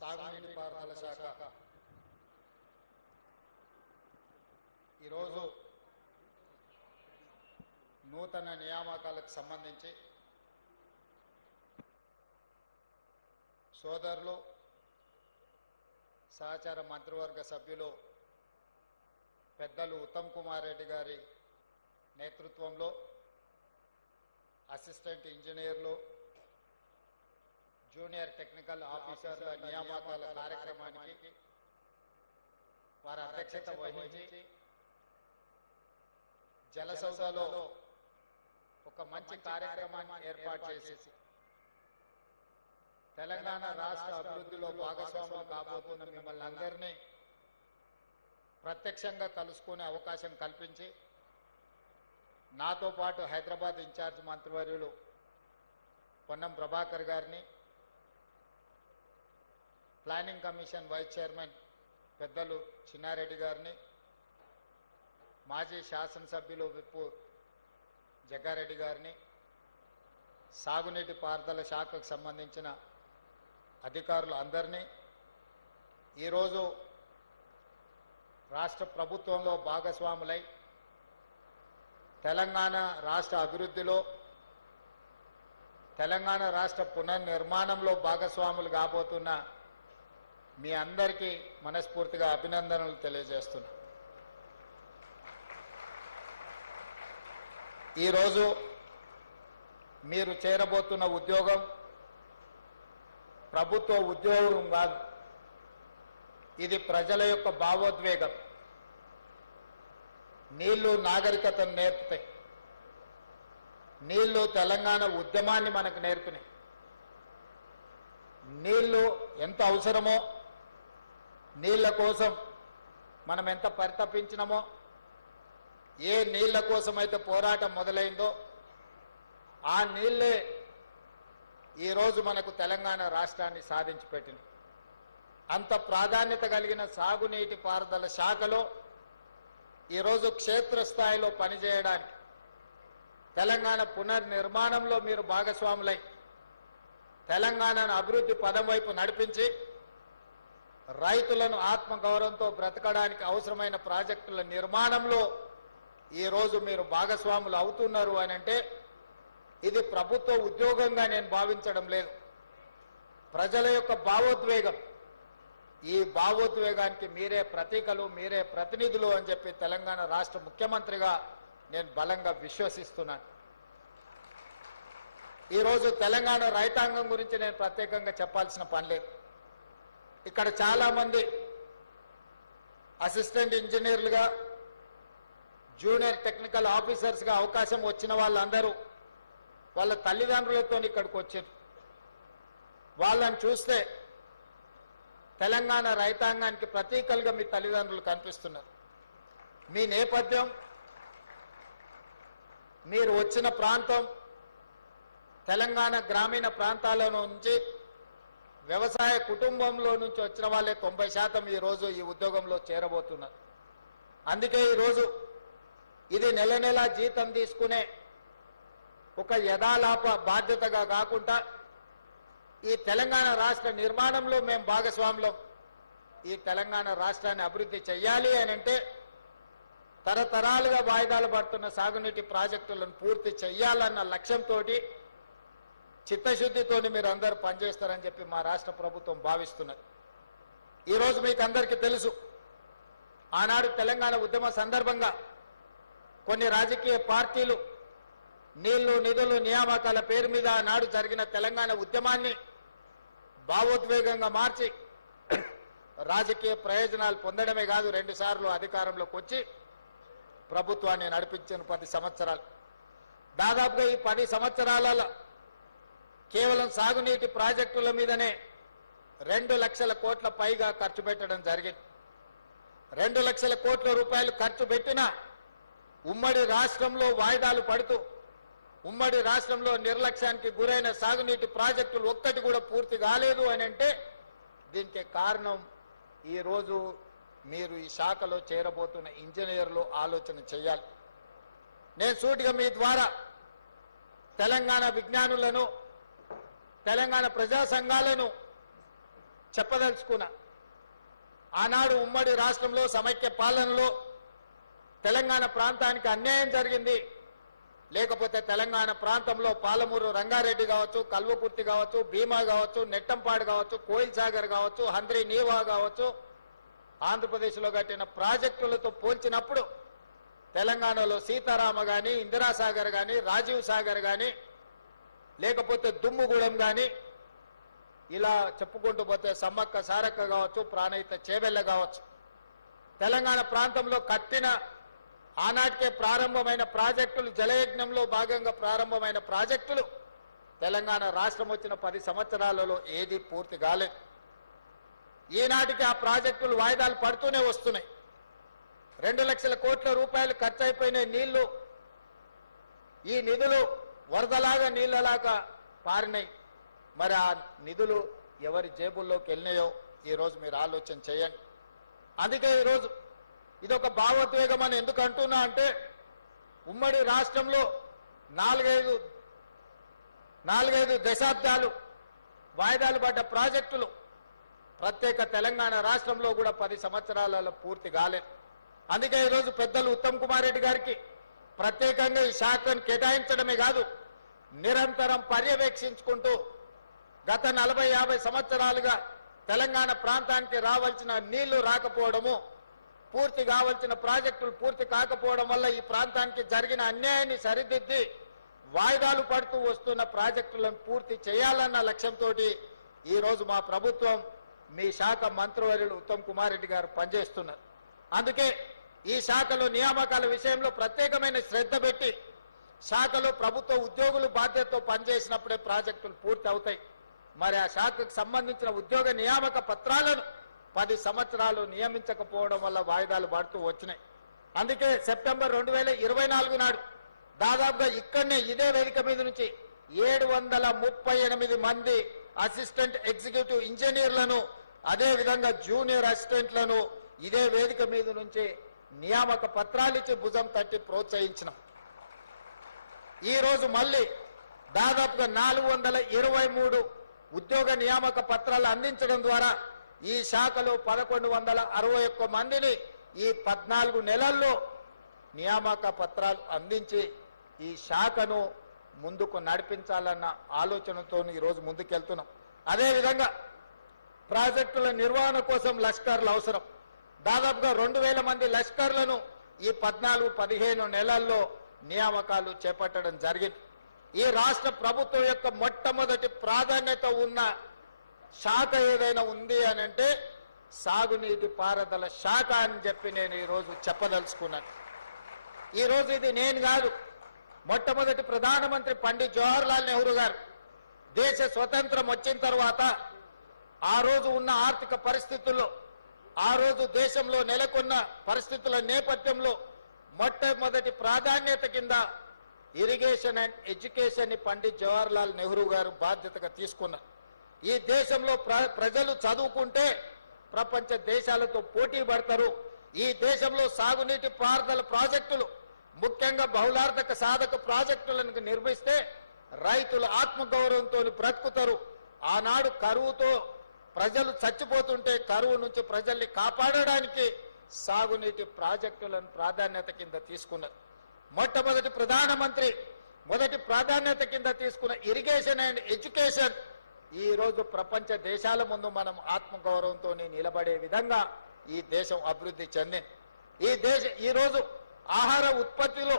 సాగునీటి పారుదల శాఖ ఈరోజు నూతన నియామకాలకు సంబంధించి సోదరులు సహచార మంత్రివర్గ సభ్యులు పెద్దలు ఉత్తమ్ కుమార్ రెడ్డి గారి నేతృత్వంలో అసిస్టెంట్ ఇంజనీర్లు జూనియర్ టెక్నికల్ ఆఫీసర్ల నియామకాల కార్యక్రమానికి వారి అధ్యక్షత వహించి జలసౌధలో ఒక మంచి కార్యక్రమాన్ని ఏర్పాటు చేసేసి తెలంగాణ రాష్ట్ర అభివృద్ధిలో భాగస్వాములు కాబోతున్న మిమ్మల్ని అందరినీ ప్రత్యక్షంగా కలుసుకునే అవకాశం కల్పించి నాతో పాటు హైదరాబాద్ ఇన్ఛార్జ్ మంత్రివర్యులు పొన్నం ప్రభాకర్ గారిని, ప్లానింగ్ కమిషన్ వైస్ చైర్మన్ పెద్దలు చిన్నారెడ్డి గారిని, మాజీ శాసనసభ్యులు విప్పు జగ్గారెడ్డి గారిని, సాగునీటి పారుదల శాఖకు సంబంధించిన అధికారులు అందరినీ ఈరోజు రాష్ట్ర ప్రభుత్వంలో భాగస్వాములై తెలంగాణ రాష్ట్ర అభివృద్ధిలో, తెలంగాణ రాష్ట్ర పునర్నిర్మాణంలో భాగస్వాములు కాబోతున్న మీ అందరికీ మనస్ఫూర్తిగా అభినందనలు తెలియజేస్తున్నా. ఈరోజు మీరు చేరబోతున్న ఉద్యోగం ప్రభుత్వ ఉద్యోగం కాదు, ఇది ప్రజల యొక్క భావోద్వేగం. నీళ్లు నాగరికతను నేర్పుతాయి, నీళ్లు తెలంగాణ ఉద్యమాన్ని మనకు నేర్పినాయి. నీళ్లు ఎంత అవసరమో, నీళ్ల కోసం మనం ఎంత పరితపించినామో, ఏ నీళ్ల కోసమైతే పోరాటం మొదలైందో ఆ నీళ్లే ఈరోజు మనకు తెలంగాణ రాష్ట్రాన్ని సాధించి పెట్టింది. అంత ప్రాధాన్యత కలిగిన సాగునీటి పారుదల శాఖలో ఈరోజు క్షేత్రస్థాయిలో పనిచేయడానికి, తెలంగాణ పునర్నిర్మాణంలో మీరు భాగస్వాములై తెలంగాణను అభివృద్ధి పదం వైపు నడిపించి రైతులను ఆత్మగౌరవంతో బ్రతకడానికి అవసరమైన ప్రాజెక్టుల నిర్మాణంలో ఈరోజు మీరు భాగస్వాములు అవుతున్నారు అని అంటే ఇది ప్రభుత్వ ఉద్యోగంగా నేను భావించడం లేదు, ప్రజల యొక్క భావోద్వేగం. ఈ భావోద్వేగానికి మీరే ప్రతీకలు, మీరే ప్రతినిధులు అని చెప్పి తెలంగాణ రాష్ట్ర ముఖ్యమంత్రిగా నేను బలంగా విశ్వసిస్తున్నాను. ఈరోజు తెలంగాణ రైతాంగం గురించి నేను ప్రత్యేకంగా చెప్పాల్సిన పని లేదు. ఇక్కడ చాలామంది అసిస్టెంట్ ఇంజనీర్లుగా, జూనియర్ టెక్నికల్ ఆఫీసర్స్గా అవకాశం వచ్చిన వాళ్ళందరూ వాళ్ళ తల్లిదండ్రులతో ఇక్కడికి వచ్చారు. వాళ్ళని చూస్తే తెలంగాణ రైతాంగానికి ప్రతీకలుగా మీ తల్లిదండ్రులు కనిపిస్తున్నారు. మీ నేపథ్యం, మీరు వచ్చిన ప్రాంతం తెలంగాణ గ్రామీణ ప్రాంతాల నుంచి వ్యవసాయ కుటుంబంలో నుంచి వచ్చిన వాళ్ళే 90% ఈరోజు ఈ ఉద్యోగంలో చేరబోతున్నారు. అందుకే ఈరోజు ఇది నెల నెలా జీతం తీసుకునే ఒక యథాలాప బాధ్యతగా కాకుండా ఈ తెలంగాణ రాష్ట్ర నిర్మాణంలో మేము భాగస్వాములం. ఈ తెలంగాణ రాష్ట్రాన్ని అభివృద్ధి చెయ్యాలి అని అంటే తరతరాలుగా వాయిదాలు పడుతున్న సాగునీటి ప్రాజెక్టులను పూర్తి చెయ్యాలన్న లక్ష్యంతో చిత్తశుద్ధితో మీరు అందరూ పనిచేస్తారని చెప్పి మా రాష్ట్ర ప్రభుత్వం భావిస్తున్నది. ఈరోజు మీకు అందరికీ తెలుసు, ఆనాడు తెలంగాణ ఉద్యమ సందర్భంగా కొన్ని రాజకీయ పార్టీలు నీళ్లు, నిధులు, నియామకాల పేరు మీద ఆనాడు జరిగిన తెలంగాణ ఉద్యమాన్ని భావోద్వేగంగా మార్చి రాజకీయ ప్రయోజనాలు పొందడమే కాదు 2 సార్లు అధికారంలోకి వచ్చి ప్రభుత్వాన్ని నడిపించిన 10 సంవత్సరాలు. దాదాపుగా ఈ 10 సంవత్సరాలలో కేవలం సాగునీటి ప్రాజెక్టుల మీదనే 2 లక్షల కోట్ల పైగా ఖర్చు పెట్టడం జరిగింది. 2 లక్షల కోట్ల రూపాయలు ఖర్చు పెట్టిన ఉమ్మడి రాష్ట్రంలో వాయిదాలు పడుతూ, ఉమ్మడి రాష్ట్రంలో నిర్లక్ష్యానికి గురైన సాగునీటి ప్రాజెక్టులు ఒక్కటి కూడా పూర్తి కాలేదు అని అంటే దీనికి కారణం ఈరోజు మీరు ఈ శాఖలో చేరబోతున్న ఇంజనీర్లు ఆలోచన చేయాలి. నేను సూటిగా మీ ద్వారా తెలంగాణ విజ్ఞానులను, తెలంగాణ ప్రజా సంఘాలను చెప్పదలుచుకున్నా. ఆనాడు ఉమ్మడి రాష్ట్రంలో సమైక్య పాలనలో తెలంగాణ ప్రాంతానికి అన్యాయం జరిగింది. లేకపోతే తెలంగాణ ప్రాంతంలో పాలమూరు రంగారెడ్డి కావచ్చు, కల్వకుర్తి కావచ్చు, భీమా కావచ్చు, నెట్టంపాడు కావచ్చు, కోయిల్ సాగర్ కావచ్చు, హంద్రీ నీవా కావచ్చు, ఆంధ్రప్రదేశ్లో కట్టిన ప్రాజెక్టులతో పోల్చినప్పుడు తెలంగాణలో సీతారామ కానీ, ఇందిరాసాగర్ కానీ, రాజీవ్ సాగర్ కానీ, లేకపోతే దుమ్ముగూడెం కానీ, ఇలా చెప్పుకుంటూ పోతే సమ్మక్క సారక్క కావచ్చు, ప్రాణహిత చేవెళ్ళ కావచ్చు, తెలంగాణ ప్రాంతంలో కట్టిన ఆనాటికే ప్రారంభమైన ప్రాజెక్టులు, జలయజ్ఞంలో భాగంగా ప్రారంభమైన ప్రాజెక్టులు తెలంగాణ రాష్ట్రం వచ్చిన 10 సంవత్సరాలలో ఏది పూర్తి కాలేదు. ఈనాటికి ఆ ప్రాజెక్టులు వాయిదాలు పడుతూనే వస్తున్నాయి. 2 లక్షల కోట్ల రూపాయలు ఖర్చు అయిపోయిన నీళ్లు, ఈ నిధులు వరదలాగా నీళ్లలాగా పారినాయి. మరి ఆ నిధులు ఎవరి జేబుల్లోకి వెళ్ళినాయో ఈరోజు మీరు ఆలోచన చేయండి. అందుకే ఈరోజు ఇదొక భావోద్వేగం అని ఎందుకు అంటున్నా అంటే, ఉమ్మడి రాష్ట్రంలో 4-5 దశాబ్దాలు వాయిదాలు పడ్డ ప్రాజెక్టులు ప్రత్యేక తెలంగాణ రాష్ట్రంలో కూడా 10 సంవత్సరాలలో పూర్తి కాలేదు. అందుకే ఈరోజు పెద్దలు ఉత్తమ్ కుమార్ రెడ్డి గారికి ప్రత్యేకంగా ఈ శాఖను కేటాయించడమే కాదు, నిరంతరం పర్యవేక్షించుకుంటూ గత 40-50 సంవత్సరాలుగా తెలంగాణ ప్రాంతానికి రావాల్సిన నీళ్లు రాకపోవడము, పూర్తి కావాల్సిన ప్రాజెక్టులు పూర్తి కాకపోవడం వల్ల ఈ ప్రాంతానికి జరిగిన అన్యాయాన్ని సరిదిద్ది వాయిదాలు పడుతూ వస్తున్న ప్రాజెక్టులను పూర్తి చేయాలన్న లక్ష్యంతో ఈరోజు మా ప్రభుత్వం, మీ శాఖ మంత్రివర్యులు ఉత్తమ్ కుమార్ రెడ్డి గారు పనిచేస్తున్నారు. అందుకే ఈ శాఖలో నియామకాల విషయంలో ప్రత్యేకమైన శ్రద్ధ పెట్టి శాఖలో ప్రభుత్వ ఉద్యోగులు బాధ్యతతో పనిచేసినప్పుడే ప్రాజెక్టులు పూర్తి అవుతాయి. మరి ఆ శాఖకు సంబంధించిన ఉద్యోగ నియామక పత్రాలను 10 సంవత్సరాలు నియమించకపోవడం వల్ల వాయిదాలు పడుతూ వచ్చినాయి. అందుకే సెప్టెంబర్ 2024 నాడు దాదాపుగా ఇక్కడనే ఇదే వేదిక మీద నుంచి 738 మంది అసిస్టెంట్ ఎగ్జిక్యూటివ్ ఇంజనీర్లను, అదే విధంగా జూనియర్ అసిస్టెంట్లను ఇదే వేదిక మీద నుంచి నియామక పత్రాలిచ్చి భుజం తట్టి ప్రోత్సహించినాం. ఈ రోజు మళ్ళీ దాదాపుగా 423 ఉద్యోగ నియామక పత్రాలు అందించడం ద్వారా ఈ శాఖలో 1161 మందిని ఈ 14 నెలల్లో నియామక పత్రాలు అందించి ఈ శాఖను ముందుకు నడిపించాలన్న ఆలోచనతో ఈరోజు ముందుకెళ్తున్నాం. అదేవిధంగా ప్రాజెక్టుల నిర్వహణ కోసం లష్కర్లు అవసరం. దాదాపుగా 2000 మంది లష్కర్లను ఈ 14-15 నెలల్లో నియామకాలు చేపట్టడం జరిగింది. ఈ రాష్ట్ర ప్రభుత్వం యొక్క మొట్టమొదటి ప్రాధాన్యత ఉన్న శాఖ ఏదైనా ఉంది అని అంటే సాగునీటి పారుదల శాఖ అని చెప్పి నేను ఈరోజు చెప్పదలుచుకున్నాను. ఈరోజు ఇది నేను కాదు, మొట్టమొదటి ప్రధానమంత్రి పండిట్ జవహర్లాల్ నెహ్రూ గారు దేశ స్వతంత్రం వచ్చిన తర్వాత ఆ రోజు ఉన్న ఆర్థిక పరిస్థితుల్లో, ఆ రోజు దేశంలో నెలకొన్న పరిస్థితుల నేపథ్యంలో మొట్టమొదటి ప్రాధాన్యత కింద ఇరిగేషన్ అండ్ ఎడ్యుకేషన్ ని పండిట్ జవహర్లాల్ నెహ్రూ గారు బాధ్యతగా తీసుకున్నారు. ఈ దేశంలో ప్రజలు చదువుకుంటే ప్రపంచ దేశాలతో పోటీ పడతారు. ఈ దేశంలో సాగునీటి పారుదల ప్రాజెక్టులు, ముఖ్యంగా బహుళార్థక సాధక ప్రాజెక్టులను నిర్మిస్తే రైతులు ఆత్మగౌరవంతో బ్రతుకుతారు. ఆనాడు కరువుతో ప్రజలు చచ్చిపోతుంటే కరువు నుంచి ప్రజల్ని కాపాడడానికి సాగునీటి ప్రాజెక్టులను ప్రాధాన్యత కింద తీసుకున్నారు. మొట్టమొదటి ప్రధానమంత్రి మొదటి ప్రాధాన్యత కింద తీసుకున్న ఇరిగేషన్ అండ్ ఎడ్యుకేషన్ ఈ రోజు ప్రపంచ దేశాల ముందు మనం ఆత్మగౌరవంతో నిలబడే విధంగా ఈ దేశం అభివృద్ధి చెందింది. ఈ రోజు ఆహార ఉత్పత్తిలో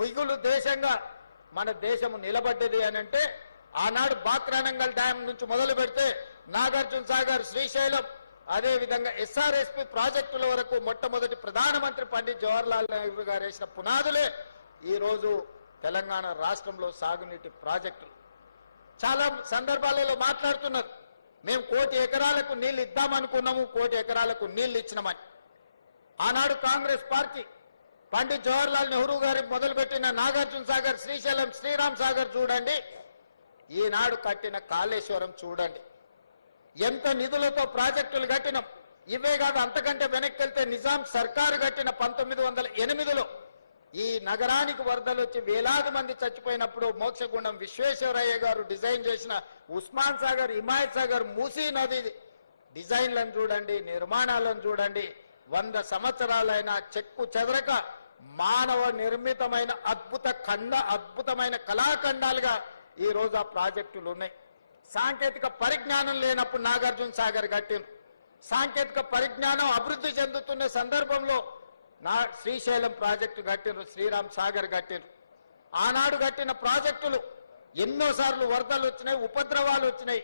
మిగులు దేశంగా మన దేశం నిలబడ్డది అని అంటే ఆనాడు బాక్రానంగల్ డ్యాం నుంచి మొదలు పెడితే నాగార్జున సాగర్, శ్రీశైలం, అదే విధంగా ఎస్ఆర్ఎస్పి ప్రాజెక్టుల వరకు మొట్టమొదటి ప్రధానమంత్రి పండిట్ జవహర్లాల్ నెహ్రూ గారు వేసిన పునాదులే ఈ రోజు తెలంగాణ రాష్ట్రంలో సాగునీటి ప్రాజెక్టులు. చాలా సందర్భాలలో మాట్లాడుతున్నారు, మేము 1 కోటి ఎకరాలకు నీళ్లు ఇద్దామనుకున్నాము, 1 కోటి ఎకరాలకు నీళ్లు ఇచ్చినామని. ఆనాడు కాంగ్రెస్ పార్టీ పండిట్ జవహర్లాల్ నెహ్రూ గారు మొదలుపెట్టిన నాగార్జున సాగర్, శ్రీశైలం, శ్రీరామ్ సాగర్ చూడండి, ఈనాడు కట్టిన కాళేశ్వరం చూడండి, ఎంత నిధులతో ప్రాజెక్టులు కట్టినాం. ఇవే కాదు, అంతకంటే వెనక్కి వెళ్తే నిజాం సర్కారు కట్టిన 1908లో ఈ నగరానికి వరదలు వచ్చి వేలాది మంది చచ్చిపోయినప్పుడు మోక్షగుండం విశ్వేశ్వరయ్య గారు డిజైన్ చేసిన ఉస్మాన్ సాగర్, హిమాయత్ సాగర్, మూసీ నది డిజైన్లను చూడండి, నిర్మాణాలను చూడండి, 100 సంవత్సరాలైన చెక్కు చెదరక మానవ నిర్మితమైన అద్భుతమైన కళాఖండాలుగా ఈ రోజు ఆ ప్రాజెక్టులు ఉన్నాయి. సాంకేతిక పరిజ్ఞానం లేనప్పుడు నాగార్జున సాగర్ కట్టిండ్రు. సాంకేతిక పరిజ్ఞానం అభివృద్ధి చెందుతున్న సందర్భంలో శ్రీశైలం ప్రాజెక్టు కట్టిండ్రు, శ్రీరామ్ సాగర్ కట్టిండ్రు. ఆనాడు కట్టిన ప్రాజెక్టులు ఎన్నోసార్లు వరదలు వచ్చినాయి, ఉపద్రవాలు వచ్చినాయి.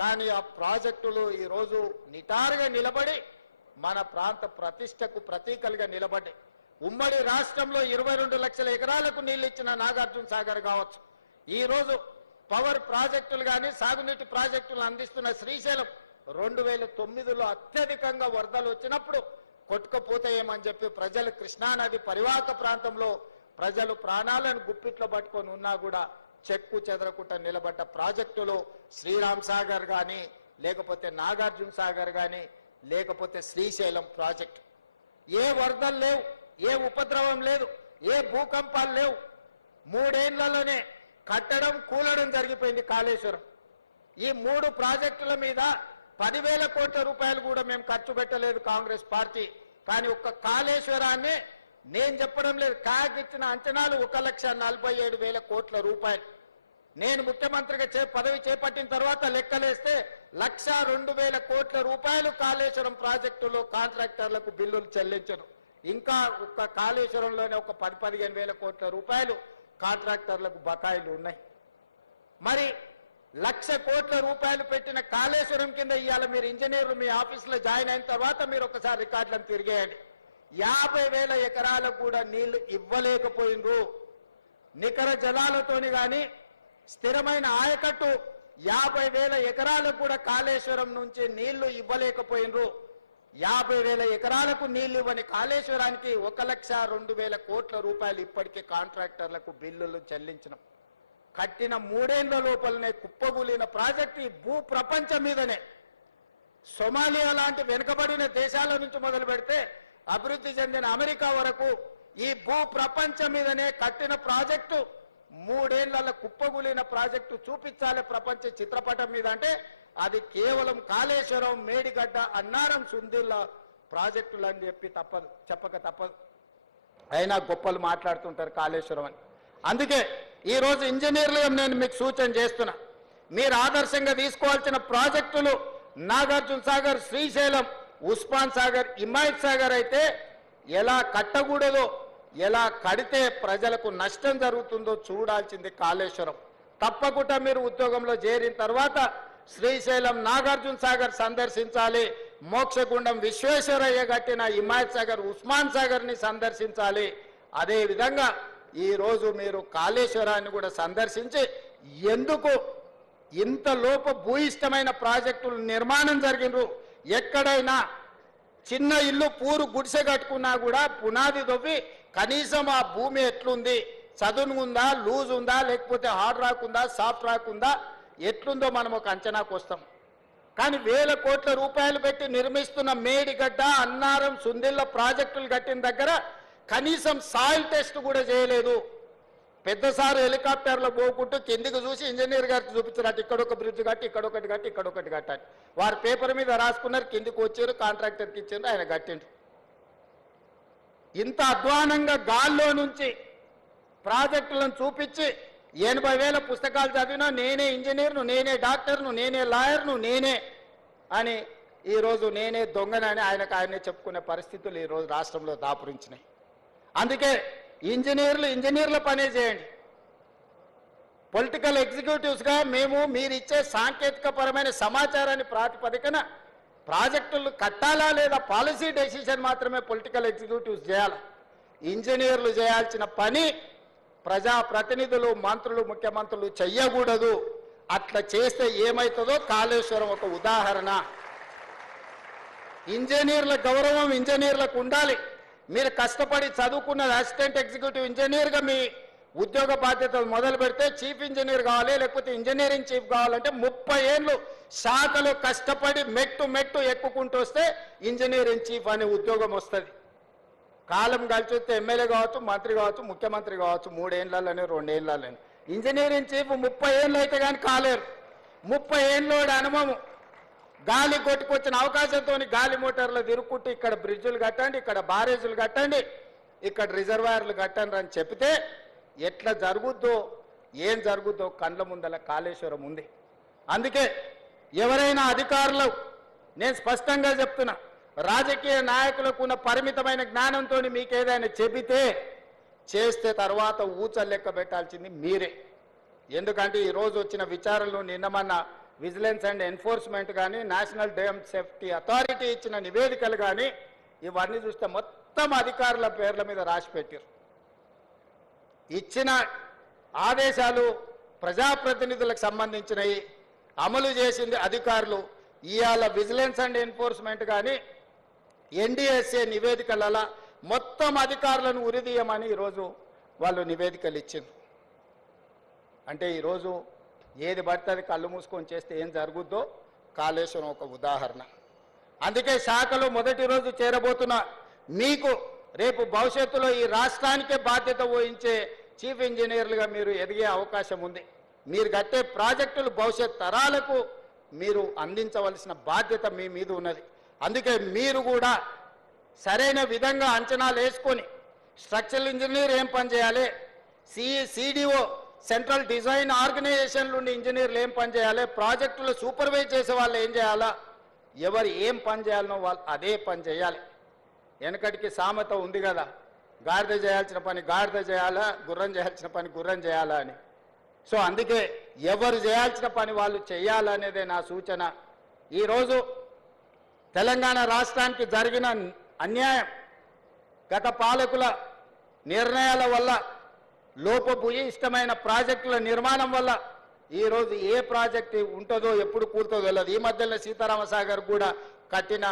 కానీ ఆ ప్రాజెక్టులు ఈరోజు నిటారుగా నిలబడి మన ప్రాంత ప్రతిష్టకు ప్రతీకలుగా నిలబడ్డాయి. ఉమ్మడి రాష్ట్రంలో 22 లక్షల ఎకరాలకు నీళ్లు ఇచ్చిన నాగార్జున సాగర్ కావచ్చు, ఈరోజు పవర్ ప్రాజెక్టులు కానీ సాగునీటి ప్రాజెక్టులు అందిస్తున్న శ్రీశైలం 2009లో అత్యధికంగా వరదలు వచ్చినప్పుడు కొట్టుకుపోతాయేమని చెప్పి ప్రజలు కృష్ణానది పరివాహక ప్రాంతంలో ప్రజలు ప్రాణాలను గుప్పిట్లో పట్టుకొని ఉన్నా కూడా చెక్కు చెదరకుండా నిలబడ్డ ప్రాజెక్టులు శ్రీరామ్ సాగర్ కానీ, లేకపోతే నాగార్జున సాగర్ కానీ, లేకపోతే శ్రీశైలం ప్రాజెక్టు. ఏ వరదలు లేవు, ఏ ఉపద్రవం లేదు, ఏ భూకంపాలు లేవు. 3 ఏళ్లలోనే కట్టడం కూలడం జరిగిపోయింది కాళేశ్వరం. ఈ 3 ప్రాజెక్టుల మీద 10,000 కోట్ల రూపాయలు కూడా మేము ఖర్చు పెట్టలేదు కాంగ్రెస్ పార్టీ. కానీ ఒక్క కాళేశ్వరాన్ని నేను చెప్పడం లేదు, కాగిచ్చిన అంచనాలు 1,47,000 కోట్ల రూపాయలు. నేను ముఖ్యమంత్రిగా పదవి చేపట్టిన తర్వాత లెక్కలేస్తే 1,02,000 కోట్ల రూపాయలు కాళేశ్వరం ప్రాజెక్టులో కాంట్రాక్టర్లకు బిల్లులు చెల్లించను. ఇంకా ఒక్క కాళేశ్వరంలోనే ఒక 10,000-15,000 కోట్ల రూపాయలు కాంట్రాక్టర్లకు బకాయిలు ఉన్నాయి. మరి 1,00,000 కోట్ల రూపాయలు పెట్టిన కాళేశ్వరం కింద ఇవాళ మీరు ఇంజనీర్లు మీ ఆఫీసులో జాయిన్ అయిన తర్వాత మీరు ఒకసారి రికార్డులను తిరిగేయండి. 50,000 ఎకరాలకు కూడా నీళ్లు ఇవ్వలేకపోయిండ్రు. నికర జలాలతోని కానీ స్థిరమైన ఆయకట్టు 50,000 ఎకరాలకు కూడా కాళేశ్వరం నుంచి నీళ్లు ఇవ్వలేకపోయినరు. 50,000 ఎకరాలకు నీళ్లు ఇవ్వని కాళేశ్వరానికి 1,02,000 కోట్ల రూపాయలు ఇప్పటికే కాంట్రాక్టర్లకు బిల్లులు చెల్లించడం. కట్టిన 3 ఏళ్ల లోపలనే కుప్పగూలిన ప్రాజెక్టు ఈ భూ ప్రపంచం మీదనే. సొమాలియా లాంటి వెనుకబడిన దేశాల నుంచి మొదలు పెడితే అభివృద్ధి చెందిన అమెరికా వరకు ఈ భూ ప్రపంచం మీదనే కట్టిన ప్రాజెక్టు 3 ఏళ్ల కుప్పగూలిన ప్రాజెక్టు చూపించాలి ప్రపంచ చిత్రపటం మీద అంటే అది కేవలం కాళేశ్వరం, మేడిగడ్డ, అన్నారం, సుందిల్ల ప్రాజెక్టులు అని చెప్పక తప్పదు. అయినా గొప్పలు మాట్లాడుతుంటారు కాళేశ్వరం అని. అందుకే ఈరోజు ఇంజనీర్లు నేను మీకు సూచన చేస్తున్నా, మీరు ఆదర్శంగా తీసుకోవాల్సిన ప్రాజెక్టులు నాగార్జున సాగర్, శ్రీశైలం, ఉస్మాన్ సాగర్, హిమాయత్ సాగర్ అయితే ఎలా కట్టకూడదో, ఎలా కడితే ప్రజలకు నష్టం జరుగుతుందో చూడాల్సింది కాళేశ్వరం. తప్పకుండా మీరు ఉద్యోగంలో చేరిన తర్వాత శ్రీశైలం, నాగార్జున సాగర్ సందర్శించాలి. మోక్షగుండం విశ్వేశ్వరయ్య కట్టిన హిమాయత్ సాగర్, ఉస్మాన్ సాగర్ని సందర్శించాలి. అదేవిధంగా ఈరోజు మీరు కాళేశ్వరాన్ని కూడా సందర్శించి ఎందుకు ఇంత లోప భూయిష్టమైన ప్రాజెక్టులు నిర్మాణం జరిగినరు, ఎక్కడైనా చిన్న ఇల్లు పూరు గుడిసె కట్టుకున్నా కూడా పునాది తవ్వి కనీసం ఆ భూమి ఎట్లుంది, చదును ఉందా, లూజ్ ఉందా, లేకపోతే హార్డ్ రాక్ ఉందా, సాఫ్ట్ రాక్ ఉందా, ఎట్లుందో మనం ఒక అంచనాకు వస్తాం. కానీ 1,000 కోట్ల రూపాయలు పెట్టి నిర్మిస్తున్న మేడిగడ్డ, అన్నారం, సుందిల్ల ప్రాజెక్టులు కట్టిన దగ్గర కనీసం సాయిల్ టెస్ట్ కూడా చేయలేదు. పెద్దసారి హెలికాప్టర్లో పోకుంటూ కిందికి చూసి ఇంజనీర్ గారికి చూపించారు, ఇక్కడొక బ్రిడ్జ్ కట్టి, ఇక్కడొకటి కట్టి, ఇక్కడొకటి కట్టాలి. వారు పేపర్ మీద రాసుకున్నారు, కిందికి వచ్చారు, కాంట్రాక్టర్కి ఇచ్చారు, ఆయన కట్టిండ్రు. ఇంత అధ్వానంగా గాల్లో నుంచి ప్రాజెక్టులను చూపించి 80,000 పుస్తకాలు చదివినా నేనే ఇంజనీర్ను, నేనే డాక్టర్ను, నేనే లాయర్ను, నేనే అని ఈరోజు నేనే దొంగనని ఆయనే చెప్పుకునే పరిస్థితులు ఈరోజు రాష్ట్రంలో దాపురించినాయి. అందుకే ఇంజనీర్ల పనే చేయండి. పొలిటికల్ ఎగ్జిక్యూటివ్స్గా మీరు ఇచ్చే సాంకేతిక పరమైన సమాచారాన్ని ప్రాతిపదికన ప్రాజెక్టులు కట్టాలా లేదా పాలసీ డెసిషన్ మాత్రమే పొలిటికల్ ఎగ్జిక్యూటివ్స్ చేయాలి. ఇంజనీర్లు చేయాల్సిన పని ప్రజాప్రతినిధులు, మంత్రులు, ముఖ్యమంత్రులు చెయ్యకూడదు. అట్లా చేస్తే ఏమవుతుందో కాళేశ్వరం ఒక ఉదాహరణ. ఇంజనీర్ల గౌరవం ఇంజనీర్లకు ఉండాలి. మీరు కష్టపడి చదువుకున్న అసిస్టెంట్ ఎగ్జిక్యూటివ్ ఇంజనీర్గా మీ ఉద్యోగ బాధ్యతలు మొదలు పెడితే చీఫ్ ఇంజనీర్ కావాలి, లేకపోతే ఇంజనీరింగ్ చీఫ్ కావాలంటే 30 ఏళ్ళు శాఖలో కష్టపడి మెట్టు ఎక్కుకుంటూ వస్తే ఇంజనీరింగ్ చీఫ్ అనే ఉద్యోగం వస్తుంది. కాలం కలిసి వస్తే ఎమ్మెల్యే కావచ్చు, మంత్రి కావచ్చు, ముఖ్యమంత్రి కావచ్చు, 3 ఏళ్లలోనే 2 ఏళ్లలోనే. ఇంజనీరింగ్ చీఫ్ 30 ఏళ్ళు అయితే కానీ కాలేరు. 30 ఏళ్ళోడి అనుభవం గాలి కొట్టుకొచ్చిన అవకాశంతో గాలి మోటార్లు తిరుక్కుంటూ ఇక్కడ బ్రిడ్జులు కట్టండి, ఇక్కడ బారేజులు కట్టండి, ఇక్కడ రిజర్వాయర్లు కట్టండి అని చెప్తే ఎట్లా జరుగుద్దో ఏం జరుగుద్దో కండ్ల ముందల కాళేశ్వరం ఉంది. అందుకే ఎవరైనా అధికారులు, నేను స్పష్టంగా చెప్తున్నా, రాజకీయ నాయకులకు ఉన్న పరిమితమైన జ్ఞానంతో మీకు ఏదైనా చెబితే చేస్తే తర్వాత ఊచలు లెక్క పెట్టాల్సింది మీరే. ఎందుకంటే ఈరోజు వచ్చిన విచారణలు నిన్నమన్న విజిలెన్స్ అండ్ ఎన్ఫోర్స్మెంట్ కానీ నేషనల్ డ్యామ్ సేఫ్టీ అథారిటీ ఇచ్చిన నివేదికలు కానీ ఇవన్నీ చూస్తే మొత్తం అధికారుల పేర్ల మీద రాసి పెట్టారు. ఇచ్చిన ఆదేశాలు ప్రజాప్రతినిధులకు సంబంధించినవి, అమలు చేసింది అధికారులు. ఇవాళ విజిలెన్స్ అండ్ ఎన్ఫోర్స్మెంట్ కానీ ఎన్డీఎస్ఏ నివేదికలలో మొత్తం అధికారులను ఉరిదీయమని ఈరోజు వాళ్ళు నివేదికలు ఇచ్చింది. అంటే ఈరోజు ఏది పడితే అది కళ్ళు మూసుకొని చేస్తే ఏం జరుగుద్దో కాళేశ్వరం ఒక ఉదాహరణ. అందుకే శాఖలో మొదటి రోజు చేరబోతున్న మీకు రేపు భవిష్యత్తులో ఈ రాష్ట్రానికే బాధ్యత వహించే చీఫ్ ఇంజనీర్లుగా మీరు ఎదిగే అవకాశం ఉంది. మీరు కట్టే ప్రాజెక్టులు భవిష్యత్ తరాలకు మీరు అందించవలసిన బాధ్యత మీ మీద ఉన్నది. అందుకే మీరు కూడా సరైన విధంగా అంచనాలు వేసుకొని స్ట్రక్చరల్ ఇంజనీర్ ఏం పని చేయాలి, సిడిఓ సెంట్రల్ డిజైన్ ఆర్గనైజేషన్లు ఉండి ఇంజనీర్లు ఏం పని చేయాలి, ప్రాజెక్టులు సూపర్వైజ్ చేసే వాళ్ళు ఏం చేయాలా, ఎవరు ఏం పని చేయాలనో వాళ్ళు అదే పని చేయాలి. వెనకటికి సామెత ఉంది కదా, గాడిద చేయాల్సిన పని గాడిద చేయాలా, గుర్రం చేయాల్సిన పని గుర్రం చేయాలా అని. సో అందుకే ఎవరు చేయాల్సిన పని వాళ్ళు చేయాలనేదే నా సూచన. ఈరోజు తెలంగాణ రాష్ట్రానికి జరిగిన అన్యాయం గత పాలకుల నిర్ణయాల వల్ల, లోపభూయిష్టమైన ప్రాజెక్టుల నిర్మాణం వల్ల ఈరోజు ఏ ప్రాజెక్టు ఉంటుందో ఎప్పుడు కూలుతుందో తెలియదు. ఈ మధ్యలో సీతారామసాగర్ కూడా కట్టిన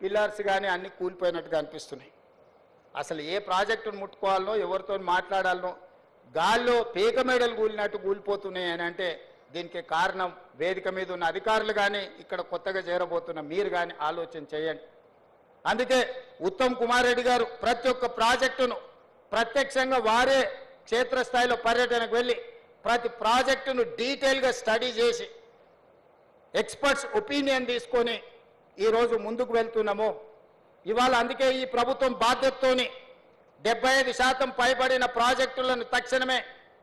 పిల్లర్స్ కానీ అన్నీ కూలిపోయినట్టుగా అనిపిస్తున్నాయి. అసలు ఏ ప్రాజెక్టును ముట్టుకోవాలనో ఎవరితో మాట్లాడాలనో గాల్లో పీక మేడలు కూలినట్టు కూలిపోతున్నాయి అని అంటే దీనికి కారణం వేదిక మీద ఉన్న అధికారులు కానీ ఇక్కడ కొత్తగా చేరబోతున్న మీరు కానీ ఆలోచన చేయండి. అందుకే ఉత్తమ్ కుమార్ రెడ్డి గారు ప్రతి ఒక్క ప్రాజెక్టును ప్రత్యక్షంగా వారే క్షేత్రస్థాయిలో పర్యటనకు వెళ్ళి ప్రతి ప్రాజెక్టును డీటెయిల్గా స్టడీ చేసి ఎక్స్పర్ట్స్ ఒపీనియన్ తీసుకొని ఈరోజు ముందుకు వెళ్తున్నాము. ఇవాళ అందుకే ఈ ప్రభుత్వం బాధ్యతతోని 75% పైబడిన ప్రాజెక్టులను తక్షణమే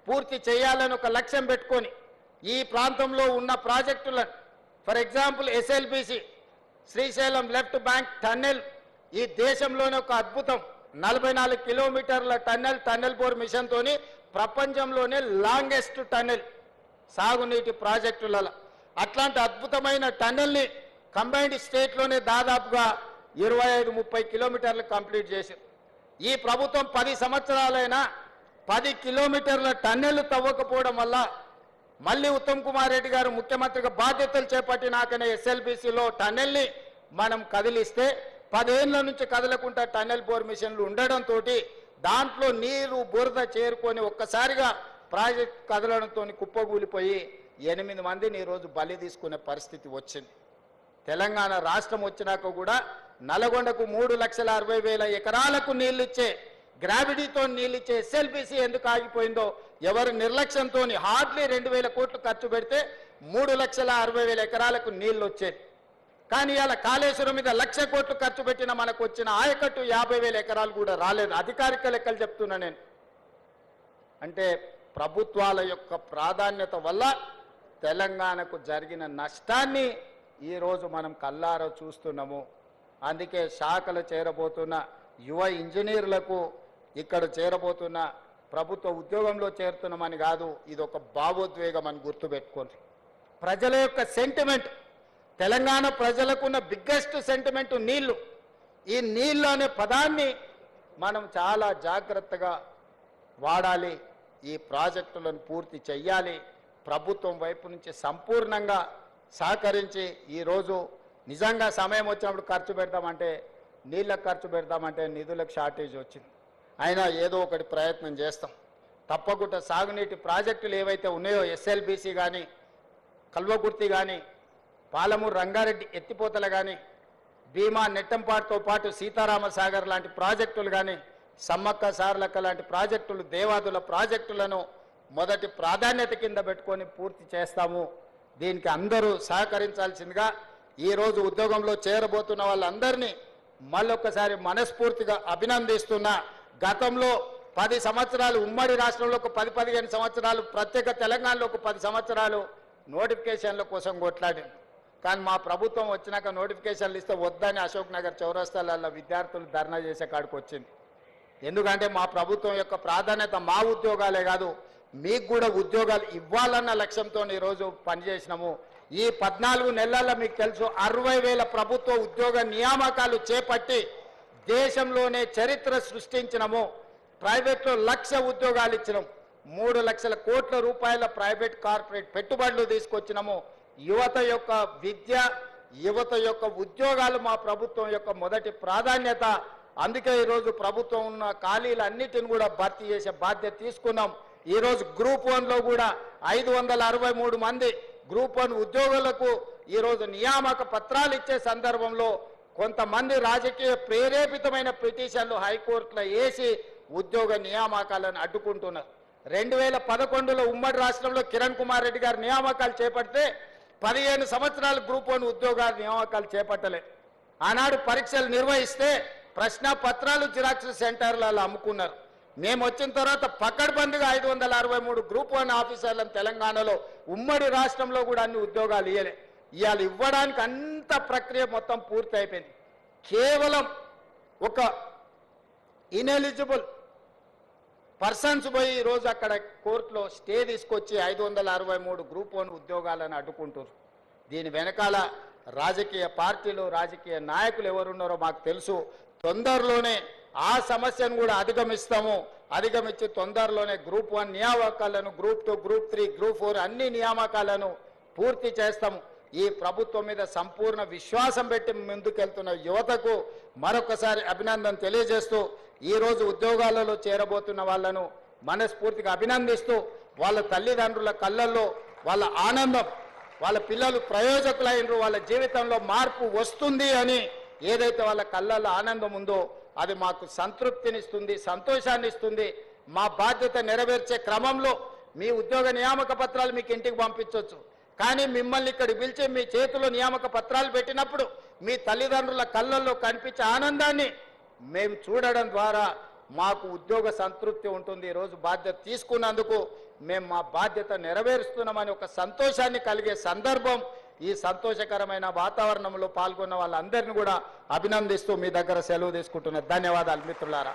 పూర్తి చేయాలని ఒక లక్ష్యం పెట్టుకొని ఈ ప్రాంతంలో ఉన్న ప్రాజెక్టులను, for example SLBC Srisailam left bank tunnel ఈ దేశంలోనే ఒక అద్భుతం. 44 కిలోమీటర్ల టన్నెల్ బోర్ మిషన్తోని ప్రపంచంలోనే లాంగెస్ట్ టన్నెల్ సాగునీటి ప్రాజెక్టులలో. అట్లాంటి అద్భుతమైన టన్నెల్ని కంబైన్డ్ స్టేట్లోనే దాదాపుగా 25-30 కిలోమీటర్లు కంప్లీట్ చేశారు. ఈ ప్రభుత్వం 10 సంవత్సరాలైనా 10 కిలోమీటర్ల టన్నెల్ తవ్వకపోవడం వల్ల మళ్ళీ ఉత్తమ్ కుమార్ రెడ్డి గారు ముఖ్యమంత్రిగా బాధ్యతలు చేపట్టినాకనే ఎస్ఎల్బిసిలో టన్నెల్ని మనం కదిలిస్తే 10 ఏళ్ల నుంచి కదలకుండా టన్నెల్ బోర్ మిషన్లు ఉండడంతో దాంట్లో నీరు బురద చేరుకొని ఒక్కసారిగా ప్రాజెక్ట్ కదలడంతో కుప్పగూలిపోయి 8 మందిని ఈరోజు బలి తీసుకునే పరిస్థితి వచ్చింది. తెలంగాణ రాష్ట్రం వచ్చినాక కూడా నల్గొండకు 3,60,000 ఎకరాలకు నీళ్ళిచ్చే, గ్రావిటీతో నీళ్ళిచ్చే ఎస్ఎల్బిసి ఎందుకు ఆగిపోయిందో ఎవరు నిర్లక్ష్యంతో హార్డ్లీ 2,000 కోట్లు ఖర్చు పెడితే 3,60,000 ఎకరాలకు నీళ్లు వచ్చేది. కానీ ఇలా కాళేశ్వరం మీద 1,00,000 కోట్లు ఖర్చు పెట్టిన మనకు వచ్చిన ఆయకట్టు 50,000 ఎకరాలు కూడా రాలేదు. అధికారిక లెక్కలు చెప్తున్నా నేను. అంటే ప్రభుత్వాల యొక్క ప్రాధాన్యత వల్ల తెలంగాణకు జరిగిన నష్టాన్ని ఈరోజు మనం కళ్ళారా చూస్తున్నాము. అందుకే శాఖలు చేరబోతున్న యువ ఇంజనీర్లకు, ఇక్కడ చేరబోతున్న ప్రభుత్వ ఉద్యోగంలో చేరుతున్నామని కాదు, ఇది ఒక భావోద్వేగం అని గుర్తుపెట్టుకోండి. ప్రజల యొక్క సెంటిమెంట్, తెలంగాణ ప్రజలకున్న బిగ్గెస్ట్ సెంటిమెంట్ నీళ్లు. ఈ నీళ్లు అనే పదాన్ని మనం చాలా జాగ్రత్తగా వాడాలి. ఈ ప్రాజెక్టులను పూర్తి చెయ్యాలి. ప్రభుత్వం వైపు నుంచి సంపూర్ణంగా సహకరించి ఈరోజు నిజంగా సమయం వచ్చినప్పుడు ఖర్చు పెడతామంటే, నీళ్ళకు ఖర్చు పెడతామంటే నిధులకు షార్టేజ్ వచ్చింది. అయినా ఏదో ఒకటి ప్రయత్నం చేస్తాం. తప్పకుండా సాగునీటి ప్రాజెక్టులు ఏవైతే ఉన్నాయో ఎస్ఎల్బిసి కానీ, కల్వకుర్తి కానీ, పాలమూరు రంగారెడ్డి ఎత్తిపోతలు కానీ, భీమా నెట్టంపాటుతో పాటు సీతారామసాగర్ లాంటి ప్రాజెక్టులు కానీ, సమ్మక్క సారలక్క లాంటి ప్రాజెక్టులు, దేవాదుల ప్రాజెక్టులను మొదటి ప్రాధాన్యత కింద పెట్టుకొని పూర్తి చేస్తాము. దీనికి అందరూ సహకరించాల్సిందిగా ఈరోజు ఉద్యోగంలో చేరబోతున్న వాళ్ళందరినీ మళ్ళొక్కసారి మనస్ఫూర్తిగా అభినందిస్తున్నా. గతంలో 10 సంవత్సరాలు ఉమ్మడి రాష్ట్రంలో ఒక 10-15 సంవత్సరాలు, ప్రత్యేక తెలంగాణలో ఒక 10 సంవత్సరాలు నోటిఫికేషన్ల కోసం కొట్లాడాం. కానీ మా ప్రభుత్వం వచ్చినాక నోటిఫికేషన్లు ఇస్తే వద్దని అశోక్ నగర్ చౌరస్తాలలో విద్యార్థులు ధర్నా చేసే కాడికి వచ్చింది. ఎందుకంటే మా ప్రభుత్వం యొక్క ప్రాధాన్యత మా ఉద్యోగాలే కాదు, మీకు కూడా ఉద్యోగాలు ఇవ్వాలన్న లక్ష్యంతో ఈరోజు పనిచేసినాము. ఈ 14 నెలల్లో మీకు తెలుసు 60,000 ప్రభుత్వ ఉద్యోగ నియామకాలు చేపట్టి దేశంలోనే చరిత్ర సృష్టించినము. ప్రైవేట్లో 1,00,000 ఉద్యోగాలు ఇచ్చినాము. 3 లక్షల కోట్ల రూపాయల ప్రైవేట్ కార్పొరేట్ పెట్టుబడులు తీసుకొచ్చినాము. యువత యొక్క విద్య, యువత యొక్క ఉద్యోగాలు మా ప్రభుత్వం యొక్క మొదటి ప్రాధాన్యత. అందుకే ఈరోజు ప్రభుత్వం ఉన్న ఖాళీలన్నిటిని కూడా భర్తీ చేసే బాధ్యత తీసుకున్నాం. ఈరోజు గ్రూప్ 1లో కూడా 563 మంది గ్రూప్ 1 ఉద్యోగులకు ఈరోజు నియామక పత్రాలు ఇచ్చే సందర్భంలో కొంతమంది రాజకీయ ప్రేరేపితమైన పిటిషన్లు హైకోర్టులో వేసి ఉద్యోగ నియామకాలను అడ్డుకుంటున్నారు. 2011లో ఉమ్మడి రాష్ట్రంలో కిరణ్ కుమార్ రెడ్డి గారు నియామకాలు చేపడితే 15 సంవత్సరాలు గ్రూప్ 1 ఉద్యోగాల నియామకాలు చేపట్టలే. ఆనాడు పరీక్షలు నిర్వహిస్తే ప్రశ్న పత్రాలు జిరాక్స్ సెంటర్లలో అమ్ముకున్నారు. మేము వచ్చిన తర్వాత పకడ్బందీగా 563 గ్రూప్ 1 ఆఫీసర్లను తెలంగాణలో ఉమ్మడి రాష్ట్రంలో కూడా అన్ని ఉద్యోగాలు ఇవ్వలే. ఇవాళ ఇవ్వడానికి అంత ప్రక్రియ మొత్తం పూర్తి అయిపోయింది. కేవలం ఒక ఇనెలిజిబుల్ పర్సన్స్ పోయి ఈరోజు అక్కడ కోర్టులో స్టే తీసుకొచ్చి 563 గ్రూప్ 1 ఉద్యోగాలను అడ్డుకుంటారు. దీని వెనకాల రాజకీయ పార్టీలు, రాజకీయ నాయకులు ఎవరున్నారో మాకు తెలుసు. తొందరలోనే ఆ సమస్యను కూడా అధిగమించి తొందరలోనే గ్రూప్ 1 నియామకాలను, గ్రూప్ 2, గ్రూప్ 3, గ్రూప్ 4 అన్ని నియామకాలను పూర్తి చేస్తాము. ఈ ప్రభుత్వం మీద సంపూర్ణ విశ్వాసం పెట్టి ముందుకెళ్తున్న యువతకు మరొకసారి అభినందన తెలియజేస్తూ, ఈరోజు ఉద్యోగాలలో చేరబోతున్న వాళ్ళను మనస్ఫూర్తిగా అభినందిస్తూ, వాళ్ళ తల్లిదండ్రుల కళ్ళల్లో వాళ్ళ ఆనందం, వాళ్ళ పిల్లలు ప్రయోజకులైనరు, వాళ్ళ జీవితంలో మార్పు వస్తుంది అని ఏదైతే వాళ్ళ కళ్ళల్లో ఆనందం ఉందో అది మాకు సంతృప్తినిస్తుంది, సంతోషాన్ని ఇస్తుంది. మా బాధ్యత నెరవేర్చే క్రమంలో మీ ఉద్యోగ నియామక పత్రాలు మీకు ఇంటికి పంపించవచ్చు. కానీ మిమ్మల్ని ఇక్కడ పిలిచి మీ చేతిలో నియామక పత్రాలు పెట్టినప్పుడు మీ తల్లిదండ్రుల కళ్ళల్లో కనిపించే ఆనందాన్ని మేము చూడడం ద్వారా మాకు ఉద్యోగ సంతృప్తి ఉంటుంది. ఈరోజు బాధ్యత తీసుకున్నందుకు మేము మా బాధ్యత నెరవేరుస్తున్నామని ఒక సంతోషాన్ని కలిగే సందర్భం. ఈ సంతోషకరమైన వాతావరణంలో పాల్గొన్న వాళ్ళందరినీ కూడా అభినందిస్తూ మీ దగ్గర సెలవు తీసుకుంటున్నా. ధన్యవాదాలు మిత్రులారా.